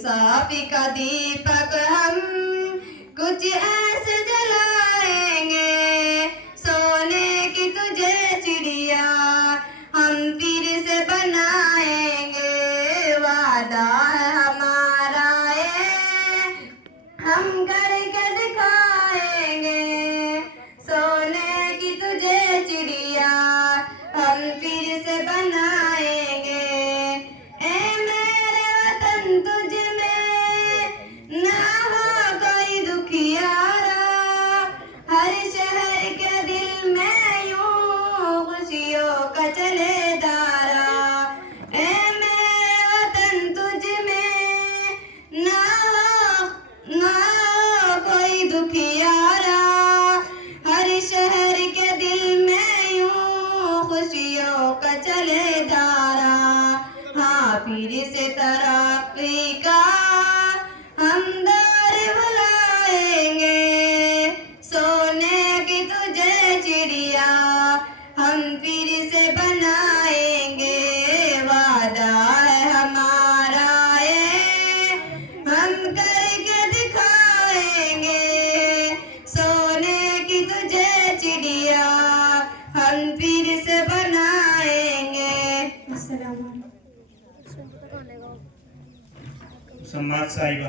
इंसाफ का दीपक हम कुछ ऐसे जलाएंगे, सोने की तुझे चिड़िया हम फिर से बनाएंगे। वादा है हमारा ये हम करके दिखाएंगे, सोने की तुझे चिड़िया हम फिर से बनाएंगे। ए मेरे वतन तुझ में ना हो कोई दुखियारा, हर शहर के दिल में यूं खुशियों का चले धारा। ए मेरे वतन तुझ में ना हो कोई दुखियारा, हर शहर के दिल में यूं खुशियों का चले धारा। हाँ फिर से तरक्की का हम दौर बुलाएंगे, सोने की तुझे चिड़िया हम फिर से बनाएंगे। वादा है हमारा ये हम करके दिखाएंगे, सोने की तुझे चिड़िया हम फिर से बनाएंगे। सम्माद साहिबा।